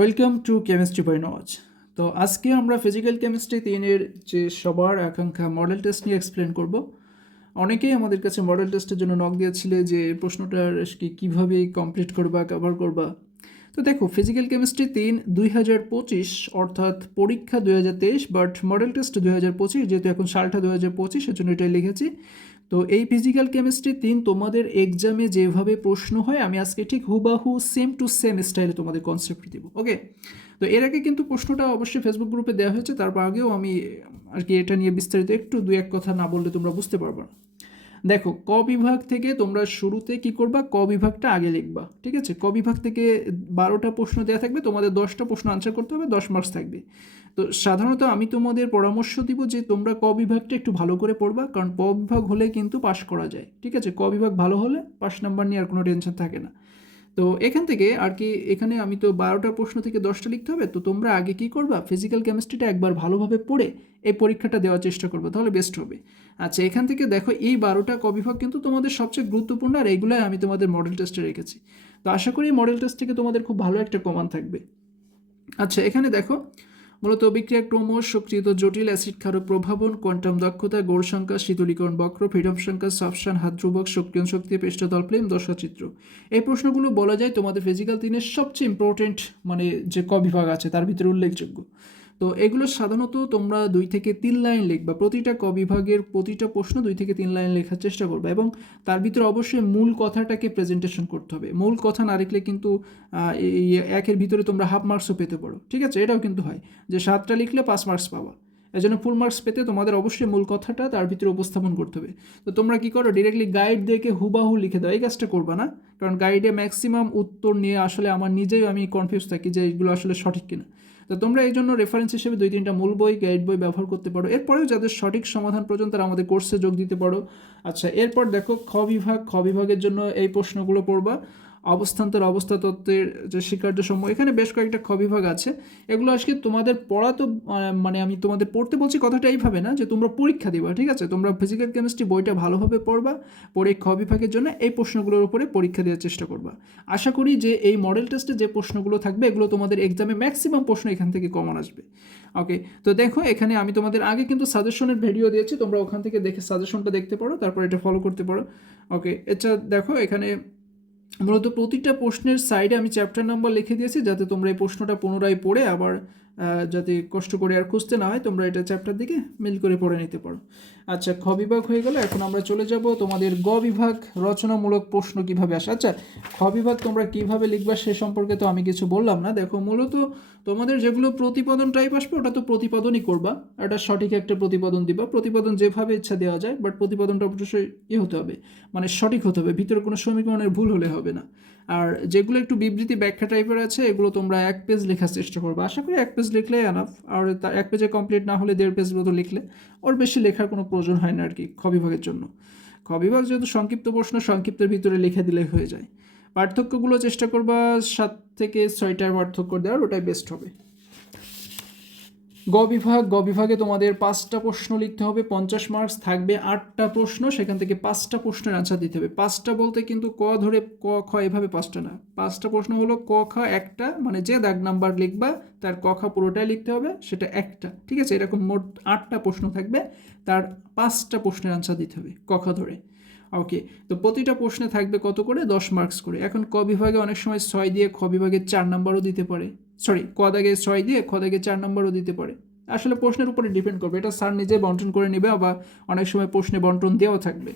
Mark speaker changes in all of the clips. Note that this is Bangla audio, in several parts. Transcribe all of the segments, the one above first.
Speaker 1: ওয়েলকাম টু কেমিস্ট্রি বাই নজ তো আজকে আমরা ফিজিক্যাল কেমিস্ট্রি তিনের যে সবার আকাঙ্ক্ষা মডেল টেস্ট নিয়ে এক্সপ্লেন করব। অনেকেই আমাদের কাছে মডেল টেস্টের জন্য নক দিয়েছিলে যে প্রশ্নটার কি কীভাবে কমপ্লিট করবা কভার করবা। তো দেখো ফিজিক্যাল কেমিস্ট্রি তিন দুই হাজার পঁচিশ, অর্থাৎ পরীক্ষা দুই হাজার তেইশ বাট মডেল টেস্ট দুই হাজার পঁচিশ, যেহেতু এখন সালটা দুই হাজার পঁচিশ, এর জন্য এটাই লিখেছি। তো এই ফিজিক্যাল কেমিস্ট্রি তিন তোমাদের এক্সামে যেভাবে প্রশ্ন হয়, আমি আজকে ঠিক হুবাহু সেম টু সেম স্টাইলে তোমাদের কনসেপ্ট দিব ওকে তো এর আগে কিন্তু প্রশ্নটা অবশ্যই ফেসবুক গ্রুপে দেওয়া হয়েছে, তারপর আগেও আমি আর কি এটা নিয়ে বিস্তারিত একটু দু এক কথা না বললে তোমরা বুঝতে পারবে। না দেখো, ক বিভাগ থেকে তোমরা শুরুতে কি করবা? ক বিভাগটা আগে লিখবা, ঠিক আছে? ক বিভাগ থেকে বারোটা প্রশ্ন দেওয়া থাকবে, তোমাদের দশটা প্রশ্ন আনসার করতে হবে, দশ মার্কস থাকবে। তো সাধারণত আমি তোমাদের পরামর্শ দিব যে তোমরা ক বিভাগটা একটু ভালো করে পড়বা, কারণ ক বিভাগ হলে কিন্তু পাশ করা যায়, ঠিক আছে? ক বিভাগ ভালো হলে পাশ নাম্বার নিয়ে আর কোনো টেনশন থাকে না। তো এখান থেকে আর কি এখানে আমি তো বারোটা প্রশ্ন থেকে দশটা লিখতে হবে, তো তোমরা আগে কি করবা? ফিজিক্যাল কেমিস্ট্রিটা একবার ভালোভাবে পড়ে এই পরীক্ষাটা দেওয়ার চেষ্টা করব, তাহলে বেস্ট হবে। আচ্ছা এখান থেকে দেখো এই বারোটা কবিভাগ কিন্তু তোমাদের সবচেয়ে গুরুত্বপূর্ণ আর এইগুলোই আমি তোমাদের মডেল টেস্টে রেখেছি। তো আশা করি মডেল টেস্ট থেকে তোমাদের খুব ভালো একটা কমান থাকবে। আচ্ছা এখানে দেখো মূলত বিক্রিয়া ক্রমশ সক্রিয়ত জটিল অ্যাসিড ক্ষারক প্রভাবন, কোয়ান্টাম দক্ষতা, গোড় সংখ্যা, শীতলীকরণ বক্র, ফ্রিডম সংখ্যা সাবসান হাত ধ্রুবক শক্তি, পৃষ্ঠতল প্লেম দশাচিত্র এই প্রশ্নগুলো বলা যায় তোমাদের ফিজিক্যাল দিনের সবচেয়ে ইম্পর্টেন্ট মানে যে ক বিভাগ আছে, তার ভিতরে উল্লেখযোগ্য। তো এগুলো সাধারণত তোমরা দুই থেকে তিন লাইন লিখবা প্রতিটা ক বিভাগের প্রতিটা প্রশ্ন দুই থেকে তিন লাইন লেখার চেষ্টা করবে এবং তার ভিতরে অবশ্যই মূল কথাটাকে প্রেজেন্টেশন করতে হবে। মূল কথা না লিখলে কিন্তু একের ভিতরে তোমরা হাফ মার্কসও পেতে পারো। ঠিক আছে? এটাও কিন্তু হয় যে সাতটা লিখলে পাঁচ মার্কস পাবা। এই জন্য ফুল মার্কস পেতে তোমাদের অবশ্যই মূল কথাটা তার ভিতরে উপস্থাপন করতে হবে। তো তোমরা কি করো? ডিরেক্টলি গাইড দেখে হুবাহু লিখে দাও। এই কাজটা করবা না। কারণ গাইডে ম্যাক্সিমাম উত্তর নিয়ে আসলে আমার নিজেই আমি কনফিউজ থাকি যে এগুলো আসলে সঠিক কিনা। তো তোমরা এই জন্য রেফারেন্স হিসেবে দুই তিনটা মূল বই গাইড বই ব্যবহার করতে পারো। এরপরেও যাদের সঠিক সমাধান পর্যন্ত তারা আমাদের কোর্সে যোগ দিতে পারো। আচ্ছা এরপর দেখো খ বিভাগ, খ বিভাগের জন্য এই প্রশ্নগুলো পড়বা। অবস্থান্তর অবস্থা তত্ত্বের যে স্বীকার্য সমূহ এখানে বেশ কয়েকটা খ বিভাগ আছে। এগুলো আজকে তোমাদের পড়া তো মানে আমি তোমাদের পড়তে বলছি কথাটা এইভাবে না, যে তোমরা পরীক্ষা দিবা, ঠিক আছে? তোমরা ফিজিক্যাল কেমিস্ট্রি বইটা ভালোভাবে পড়বা, পড়ে খ জন্য এই প্রশ্নগুলোর উপরে পরীক্ষা দেওয়ার চেষ্টা করবা। আশা করি যে এই মডেল টেস্টে যে প্রশ্নগুলো থাকবে, এগুলো তোমাদের এক্সামে ম্যাক্সিমাম প্রশ্ন এখান থেকে কমন আসবে। ওকে তো দেখো, এখানে আমি তোমাদের আগে কিন্তু সাজেশনের ভিডিও দিয়েছি, তোমরা ওখান থেকে দেখে সাজেশনটা দেখতে পারো, তারপর এটা ফলো করতে পারো। ওকে এছাড়া দেখো, এখানে মূলত প্রতিটা প্রশ্নের সাইডে আমি চ্যাপ্টার নাম্বার লিখে দিয়েছি যাতে তোমরা এই প্রশ্নটা পুনরায় পড়ে আবার যাতে কষ্ট করে আর খুঁজতে না হয়, তোমরা এটা চ্যাপ্টার দিকে মিল করে পড়ে নিতে পারো। আচ্ছা খ বিভাগ হয়ে গেল, এখন আমরা চলে যাব তোমাদের গ বিভাগ রচনামূলক প্রশ্ন কীভাবে আসে। আচ্ছা খ বিভাগ তোমরা কীভাবে লিখবা সে সম্পর্কে তো আমি কিছু বললাম না। দেখো, মূলত তোমাদের যেগুলো প্রতিপাদন টাইপ আসবে, ওটা তো প্রতিপাদনই করবা। এটা সঠিক একটা প্রতিপাদন দিবা। প্রতিপাদন যেভাবে ইচ্ছা দেওয়া যায় বাট প্রতিপাদনটা অবশ্যই ই হতে হবে। মানে সঠিক হতে হবে। ভিতরে কোনো সমীকরণের ভুল হলে হবে না। আর যেগুলো একটু বিবৃতি ব্যাখ্যা টাইপের আছে, এগুলো তোমরা এক পেজ লেখার চেষ্টা করবে। আশা করি এক পেজ লিখলে এনাফ আর তার এক পেজে কমপ্লিট না হলে দেড় পেজ মতো লিখলে ওর বেশি লেখার কোনো প্রয়োজন হয় না আর কি খ বিভাগের জন্য। খ বিভাগ যেহেতু সংক্ষিপ্ত প্রশ্ন, সংক্ষিপ্তের ভিতরে লিখে দিলে হয়ে যায়। পার্থক্যগুলো চেষ্টা করবা সাত থেকে ছয়টার পার্থক্য দেওয়ার, ওটাই বেস্ট হবে। গ বিভাগ গ বিভাগে তোমাদের পাঁচটা প্রশ্ন লিখতে হবে, পঞ্চাশ মার্কস থাকবে আটটা প্রশ্ন, সেখান থেকে পাঁচটা প্রশ্নের আনসার দিতে হবে। পাঁচটা বলতে কিন্তু ক ধরে ক, খ এভাবে পাঁচটা না। পাঁচটা প্রশ্ন হলো ক, খ, একটা মানে যে দাগ নাম্বার লিখবা, তার ক, খ পুরোটাই লিখতে হবে, সেটা একটা, ঠিক আছে? এরকম মোট আটটা প্রশ্ন থাকবে, তার পাঁচটা প্রশ্নের আনসার দিতে হবে, ক, খ ধরে। ওকে তো প্রতিটা প্রশ্নে থাকবে কত করে? দশ মার্কস করে। এখন ক বিভাগে অনেক সময় ছয় দিয়ে খ বিভাগে চার নাম্বারও দিতে পারে। সরি ক দাগে ছয় দিয়ে খ দাগে চার নম্বরও দিতে পারে। আসলে প্রশ্নের উপরে ডিপেন্ড করবে। এটা স্যার নিজে বন্টন করে নেবে, আবার অনেক সময় প্রশ্নে বন্টন দেওয়াও থাকবে।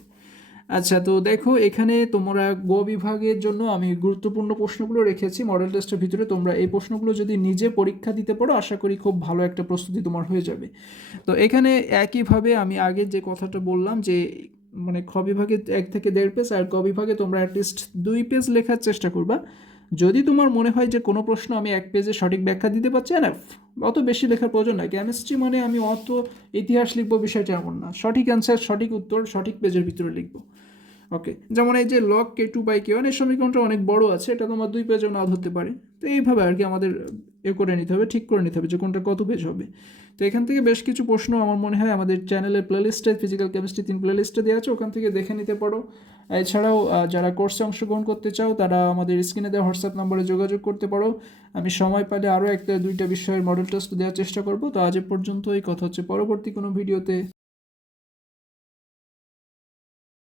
Speaker 1: আচ্ছা তো দেখো, এখানে তোমরা গ বিভাগের জন্য আমি গুরুত্বপূর্ণ প্রশ্নগুলো রেখেছি। মডেল টেস্টের ভিতরে তোমরা এই প্রশ্নগুলো যদি নিজে পরীক্ষা দিতে পারো, আশা করি খুব ভালো একটা প্রস্তুতি তোমার হয়ে যাবে। তো এখানে একইভাবে আমি আগে যে কথাটা বললাম যে মানে খ বিভাগে এক থেকে দেড় পেজ আর ক বিভাগে তোমরা অ্যাটলিস্ট দুই পেজ লেখার চেষ্টা করবা। যদি তোমার মনে হয় যে কোনো প্রশ্ন আমি এক পেজে সঠিক ব্যাখ্যা দিতে পারছি না অত বেশি লেখার প্রয়োজন নাই। কেমিস্ট্রি মানে আমি অত ইতিহাস লিখব বিষয়টা এমন না। সঠিক অ্যান্সার সঠিক উত্তর, সঠিক পেজের ভিতরে লিখব। ওকে যেমন এই যে log K two by K one এই সমীকরণটা অনেক বড় আছে, এটা তোমার দুই পেজেও না ধরতে পারে। তো এইভাবে আর কি আমাদের এ করে নিতে হবে, ঠিক করে নিতে হবে যে কোনটা কত পেজ হবে। তো এখান থেকে বেশ কিছু প্রশ্ন আমার মনে হয় আমাদের চ্যানেলের প্লেলিস্টে ফিজিক্যাল কেমিস্ট্রি তিন প্লেলিস্টে দেওয়া আছে, ওখান থেকে দেখে নিতে পারো। এছাড়াও যারা কোর্সে অংশগ্রহণ করতে চাও, তারা আমাদের স্ক্রিনে দেওয়া হোয়াটসঅ্যাপ নম্বরে যোগাযোগ করতে পারো। আমি সময় পেলে আরও একটা দুইটা বিষয়ের মডেল টেস্ট দেওয়ার চেষ্টা করব। তো আজ এ পর্যন্ত এই কথা হচ্ছে পরবর্তী কোনো ভিডিওতে